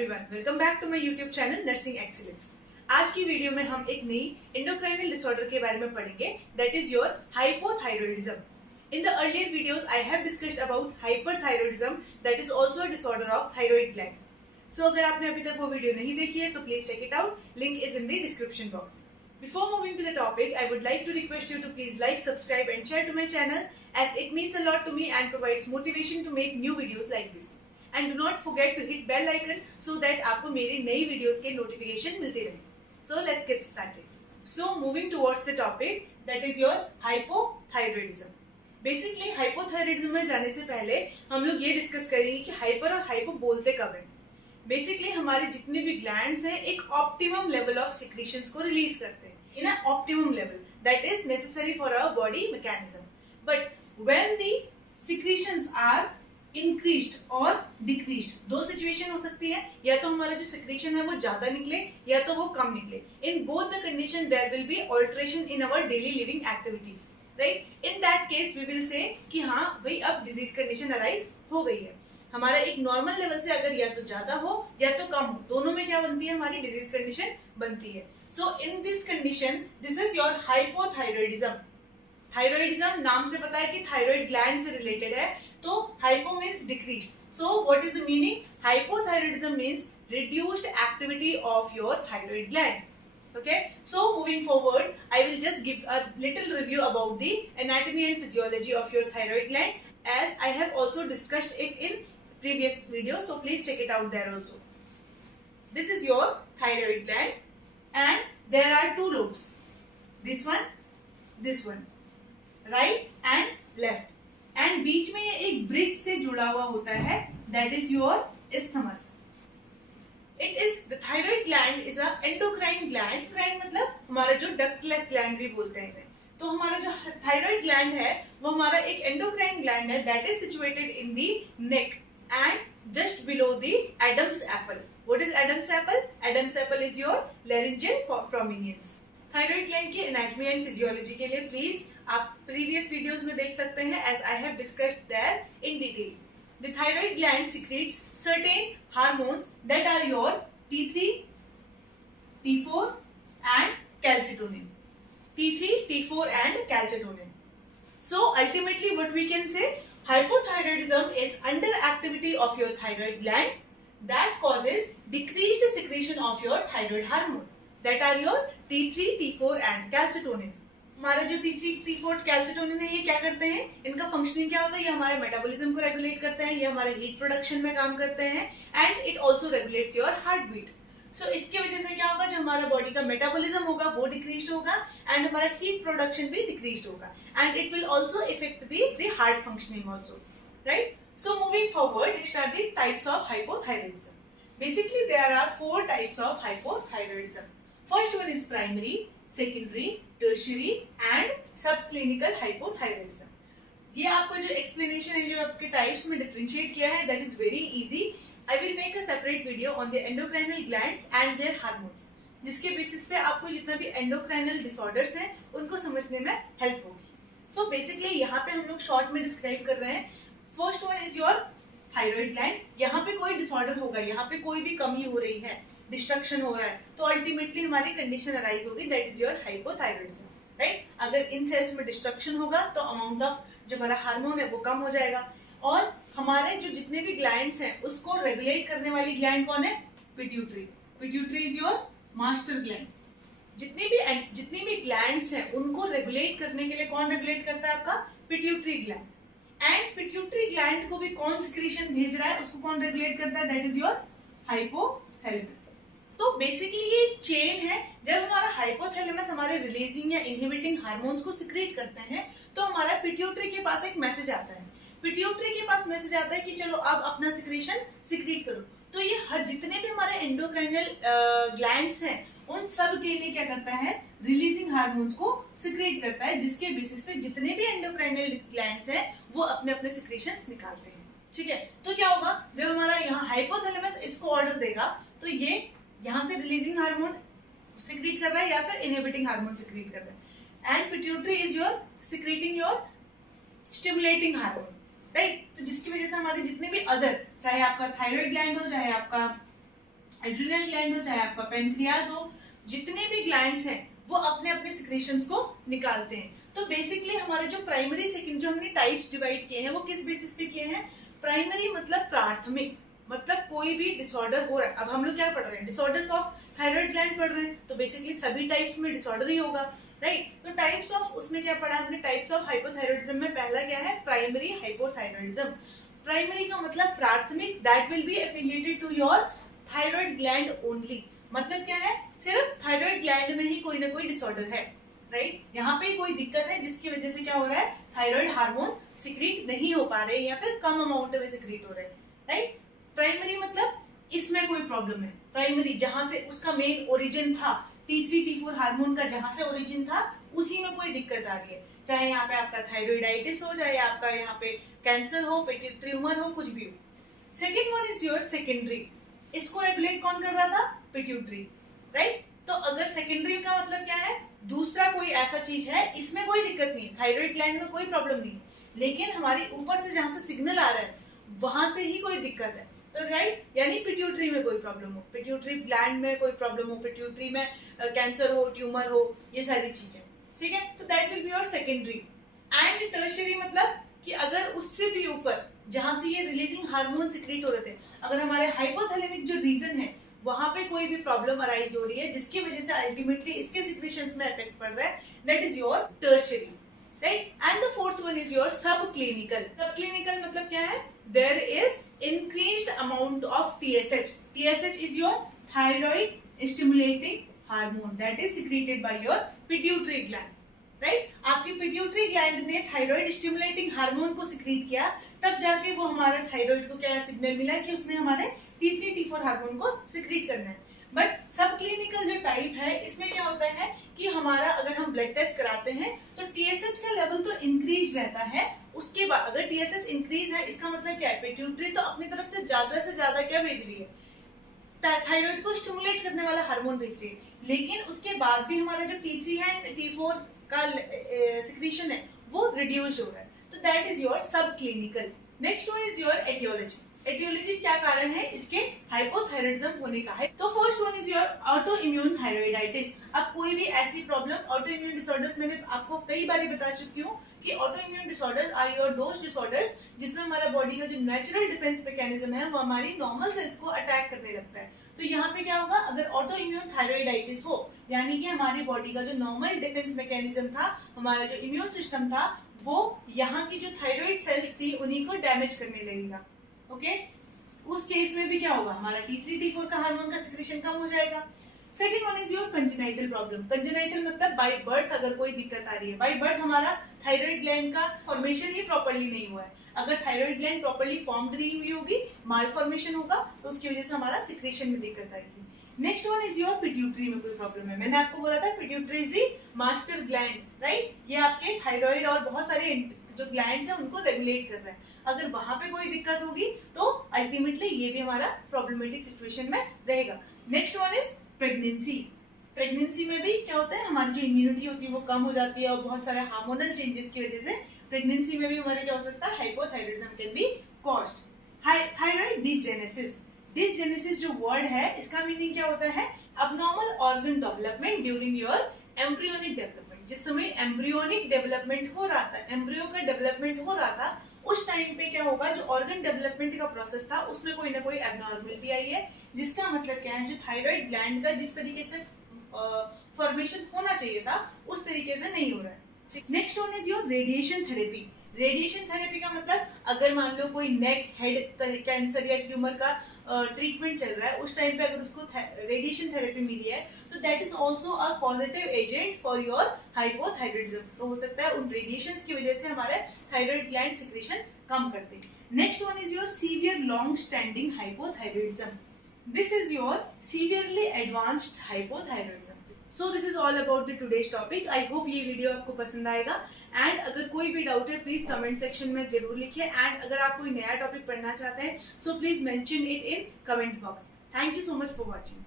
Everyone, welcome back to my YouTube channel nursing excellence. आज की video में हम एक नई एंडोक्राइनल डिसऑर्डर के बारे में पढ़ेंगे, that is your hypothyroidism. In the earlier videos I have discussed about hyperthyroidism, that is also a disorder of thyroid gland. So अगर आपने अभी तक वो वीडियो नहीं देखी है, so please check it out, link is in the description box. Before moving to the topic, I would like to request you to please like, subscribe and share to my channel, as it means a lot to me and provides motivation to make new videos like this. And do not forget to hit bell icon so that आपको मेरी नई videos के notification मिलते रहे. So let's get started. So moving towards the topic, that is your hypothyroidism. Basically hypothyroidism में जाने से पहले हम लोग ये डिस्कस करेंगे कि हाइपर और हाइपो बोलते कब हैं. बेसिकली हमारे जितने भी ग्लैंड्स हैं एक ऑप्टिमम लेवल ऑफ सिक्रीशंस को रिलीज करते हैं in a optimum level that is necessary for our body mechanism. But when the secretions are increased और डिक्रीज्ड, दो सिचुएशन हो सकती है, या तो हमारा जो सिक्रीशन है वो ज्यादा निकले या तो वो कम निकले. In both the condition there will be alteration in our daily living activities, right. In that case we will say कि हाँ भाई अब डिजीज कंडीशन अराइज हो गई है. हमारा एक नॉर्मल लेवल से अगर या तो ज्यादा हो या तो कम हो, दोनों में क्या बनती है, हमारी डिजीज कंडीशन बनती है. So in this condition this is your hypothyroidism. Thyroidism नाम से पता है कि थायराइड ग्लैंड से रिलेटेड है, तो hypo means decreased. So what is the meaning? Hypothyroidism means reduced activity of your thyroid gland. Okay, so moving forward, I will just give a little review about the anatomy and physiology of your thyroid gland, as I have also discussed it in previous video, so please check it out there also. This is your thyroid gland and there are two lobes, this one, right and left, and बीच में ये एक bridge से जुड़ा हुआ होता है, that is your isthmus. It is the thyroid gland is a endocrine gland. Endocrine मतलब हमारा जो ductless gland भी बोलते हैं. तो हमारा जो thyroid gland है वो हमारा एक endocrine gland है that is situated in the neck and just below the Adam's apple. What is Adam's apple? Adam's apple is your laryngeal prominence. Thyroid gland की anatomy and physiology के लिए please आप previous videos में देख सकते हैं, as I have discussed there in detail. The thyroid gland secretes certain hormones that are your T3, T4 and calcitonin. T3, T4 and calcitonin. So ultimately what we can say, hypothyroidism is underactivity of your thyroid gland that causes decreased secretion of your thyroid hormone that are your T3, T4 and calcitonin. हमारा जो T3, T4 calcitonin है ये क्या करते हैं, इनका functioning क्या होता है, ये हमारे मेटाबॉलिज्म को रेगुलेट करते हैं, ये हमारे हीट प्रोडक्शन में काम करते हैं, and it also regulates your heart beat. So इसकी वजह से क्या होगा, जो हमारा बॉडी का मेटाबॉलिज्म होगा वो डिक्रीज होगा एंड हमारा हीट प्रोडक्शन भी डिक्रीज होगा, and it will also affect the heart functioning also, right. So moving forward, let's start the types of hypothyroidism. Basically there are 4 types of hypothyroidism. First one is primary, secondary, tertiary and sub clinical hypothyroidism. ये आपको जो explanation है, जो आपके types में differentiate किया है, that is very easy. I will make a separate video on the endocrinal glands and their hormones, जिसके बेसिस पे आपको जितना भी एंडोक्राइनल डिसऑर्डर्स हैं उनको समझने में हेल्प होगी. सो बेसिकली यहाँ पे हम लोग शॉर्ट में डिस्क्राइब कर रहे हैं. First one is your thyroid gland. यहाँ पे कोई डिसऑर्डर होगा, यहाँ पे कोई भी कमी हो रही है, डिस्ट्रक्शन हो रहा है, तो अल्टीमेटली हमारी कंडीशन अराइज होगी, that is your hypothyroidism, right. अगर इन सेल्स में डिस्ट्रक्शन होगा तो अमाउंट ऑफ जो हमारा हार्मोन है वो कम हो जाएगा, और हमारे जो जितने भी ग्लैंड्स हैं उसको रेगुलेट करने वाली ग्लैंड कौन है, pituitary. Pituitary is your master gland. जितनी भी ग्लैंड्स हैं उनको रेगुलेट करने के लिए कौन रेगुलेट करता है, आपका pituitary gland. And pituitary gland को भी कौन सिक्रीशन भेज रहा है, उसको कौन रेगुलेट करता है, दैट इज योर हाइपोथैलेमस. तो बेसिकली ये चेन है. जब हमारा हाइपोथैलेमस हमारे रिलीजिंग या इनहिबिटिंग हार्मोन्स को सिक्रीट करते हैं तो हमारा पिट्यूटरी के पास एक मैसेज आता है. पिट्यूटरी के पास मैसेज आता है कि चलो अब अपना सिक्रीशन सिक्रीट करो. तो ये हर जितने भी हमारे एंडोक्राइनल ग्लैंड्स हैं उन सब के लिए क्या करता है, रिलीजिंग हार्मोन्स को सिक्रीट करता है, जिसके बेसिस पे जितने भी एंडोक्राइनल ग्लैंड्स हैं वो अपने अपने सिक्रीशंस निकालते हैं. ठीक है, तो क्या होगा, जब हमारा यहाँ हाइपोथैलेमस इसको ऑर्डर देगा तो ये यहाँ से रिलीजिंग हार्मोन सिक्रीट कर रहा है या फिर इनहिबिटिंग हार्मोन सिक्रीट कर रहा है, and pituitary is your secreting your stimulating hormone, right. तो जिसकी वजह से हमारे जितने भी अदर, चाहे आपका थायराइड ग्लैंड हो, चाहे आपका एड्रिनल ग्लैंड हो चाहे आपका पेनक्रियाज हो, जितने भी ग्लैंड्स हैं वो अपने अपने सिक्रेशंस को निकालते हैं। तो बेसिकली हमारे जो प्राइमरी सेकेंड जो हमने टाइप्स डिवाइड किए हैं वो किस बेसिस पे किए हैं? प्राइमरी मतलब प्राथमिक, मतलब कोई भी डिसऑर्डर हो रहा है। अब हम लोग क्या पढ़ रहे हैं? डिसऑर्डर्स ऑफ थायराइड ग्लैंड पढ़ रहे हैं, तो बेसिकली सभी टाइप्स में डिसऑर्डर ही होगा, राइट। तो टाइप्स ऑफ, उसमें क्या पढ़ा हमने? टाइप्स ऑफ हाइपोथायरॉइडिज्म में पहला क्या है? Primary hypothyroidism. प्राइमरी का मतलब प्राथमिक, that will be affiliated to your thyroid gland only. मतलब क्या है? सिर्फ थायराइड ग्लैंड में ही कोई ना कोई डिसऑर्डर है, राइट। यहाँ पे कोई दिक्कत है जिसकी वजह से क्या हो रहा है? थायराइड हार्मोन सिक्रीट नहीं हो पा रहे या फिर कम अमाउंट में सिक्रीट हो रहे हैं, राइट। प्राइमरी मतलब इसमें कोई प्रॉब्लम है। प्राइमरी जहां से उसका मेन ओरिजिन था, T3 T4 हार्मोन का जहां से ओरिजिन था उसी में कोई दिक्कत आ रही है, चाहे यहाँ पे आपका थायराइडाइटिस हो, चाहे आपका यहाँ पे कैंसर हो, पेट ट्यूमर हो, कुछ भी हो। Second one is your secondary. इसको रेगुलेट कौन कर रहा था? Pituitary, right. तो अगर सेकेंडरी का मतलब क्या है? दूसरा कोई ऐसा चीज है, इसमें कोई दिक्कत नहीं है, थायराइड ग्लैंड में कोई प्रॉब्लम नहीं है, लेकिन हमारे ऊपर से जहां से सिग्नल आ रहा है वहां से ही कोई दिक्कत है, तो राइट। यानी पिट्यूटरी में कोई प्रॉब्लम हो, पिट्यूटरी ग्लैंड में कोई प्रॉब्लम हो, पिट्यूटरी में कैंसर हो, ट्यूमर हो, ये सारी चीजें, ठीक है। तो that will be your secondary. And tertiary मतलब कि अगर उससे भी ऊपर जहां से ये रिलीजिंग हार्मोन सिक्रीट हो रहे थे, अगर हमारे हाइपोथैलेमिक जो रीजन है वहां पे कोई भी प्रॉब्लम अराइज हो रही है जिसकी वजह से अल्टीमेटली इसके सिक्रेशंस में इफेक्ट पड़ रहा है, that is your tertiary, right. And the fourth one is your sub clinical. Sub clinical मतलब क्या है? There is increased amount of TSH। TSH is your thyroid stimulating hormone that is secreted by your pituitary gland, right. आपकी pituitary gland ने thyroid stimulating hormone को secrete किया, तब जाके वो हमारे थायराइड को क्या सिग्नल मिला कि उसने हमारे T3 T4 हार्मोन को सिक्रीट करना है। बट सब क्लिनिकल जो टाइप है इसमें क्या होता है कि हमारा अगर हम ब्लड टेस्ट कराते हैं तो TSH का लेवल तो इंक्रीज रहता है, उसके बाद अगर TSH इंक्रीज है इसका मतलब क्या है? पिट्यूटरी तो अपनी तरफ से ज्यादा क्या भेज रही है? थायराइड को स्टिमुलेट करने वाला हार्मोन भेज रही है, लेकिन उसके बाद भी हमारा जो T3 है T4 का सिक्रीशन है वो रिड्यूस हो रहा है, तो that is your sub clinical. Next one is your aetiology. Aetiology क्या कारण है इसके हाइपोथायरॉइडिज्म होने का है? तो first one is your auto immune thyroiditis. अब कोई भी ऐसी प्रॉब्लम, ऑटो इम्यून डिसऑर्डर्स मैंने आपको कई बार बता चुकी हूँ कि auto immune disorders are your those disorders जिसमें हमारा बॉडी का जो नेचुरल डिफेंस मैकेनिज्म है वो हमारी नॉर्मल सेल्स को अटैक करने लगता है। तो यहाँ पे क्या होगा? अगर ऑटो इम्यून थायराइडाइटिस हो, यानी कि हमारी बॉडी का जो नॉर्मल डिफेंस मैकेनिज्म था, हमारा जो इम्यून सिस्टम था, वो यहाँ की जो थायराइड सेल्स थी उन्हीं को डैमेज करने लगेगा, ओके। उस केस में भी क्या होगा? हमारा T3 T4 का हार्मोन का सिक्रेशन कम हो जाएगा। Second one is your congenital problem. Congenital मतलब बाय बर्थ अगर कोई दिक्कत आ रही है, बाय बर्थ हमारा थायराइड ग्लैंड का फॉर्मेशन ही प्रॉपर्ली नहीं हुआ है, अगर थायराइड ग्लैंड प्रॉपर्ली फॉर्म्ड नहीं हुई होगी, माल फॉर्मेशन होगा, तो उसकी वजह से हमारा सिक्रेशन में दिक्कत आएगी। Next one is your pituitary में कोई प्रॉब्लम है। मैंने आपको बोला था pituitary is the master gland, right. ये आपके थायराइड और बहुत सारे जो ग्लैंड्स हैं उनको रेगुलेट कर रहा है, अगर वहां पे कोई दिक्कत होगी तो अल्टीमेटली ये भी हमारा प्रॉब्लमेटिक सिचुएशन में रहेगा। Next one is pregnancy. Pregnancy में भी क्या होता है? हमारी जो इम्यूनिटी होती है वो कम हो जाती है और बहुत सारे हार्मोनल चेंजेस की वजह से प्रेगनेंसी में भी हमारे क्या हो सकता है? Hypothyroidism can be caused. Thyroid dysgenesis. Dysgenesis जो वर्ड है इसका मीनिंग क्या होता है? Abnormal organ development during your embryonic development. जिस समय एम्ब्रियोनिक डेवलपमेंट हो रहा था, एम्ब्रियो का डेवलपमेंट हो रहा था, उस टाइम पे क्या होगा? जो ऑर्गन डेवलपमेंट का प्रोसेस था उसमें कोई ना कोई एबनॉर्मलिटी आई है, जिसका मतलब क्या है? जो थायराइड ग्लैंड का जिस तरीके से फॉर्मेशन होना चाहिए था उस तरीके से नहीं हो रहा है। Next one is your radiation therapy. Radiation therapy का मतलब अगर मान लो कोई नेक हेड कैंसर या ट्यूमर का ट्रीटमेंट चल रहा है, उस टाइम पे अगर उसको रेडिएशन थेरेपी मिली है तो that is also a positive agent for your hypothyroidism. तो हो सकता है उन रेडिएशंस की वजह से हमारे थायराइड ग्लैंड सिक्रेशन कम करते हैं। Next one is your severe long standing hypothyroidism. This is your severely advanced hypothyroidism. So this is all about the today's topic. I hope ये वीडियो आपको पसंद आएगा एंड अगर कोई भी डाउट है प्लीज कमेंट सेक्शन में जरूर लिखिए एंड अगर आप कोई नया टॉपिक पढ़ना चाहते हैं so please mention it in comment box. Thank you so much for watching.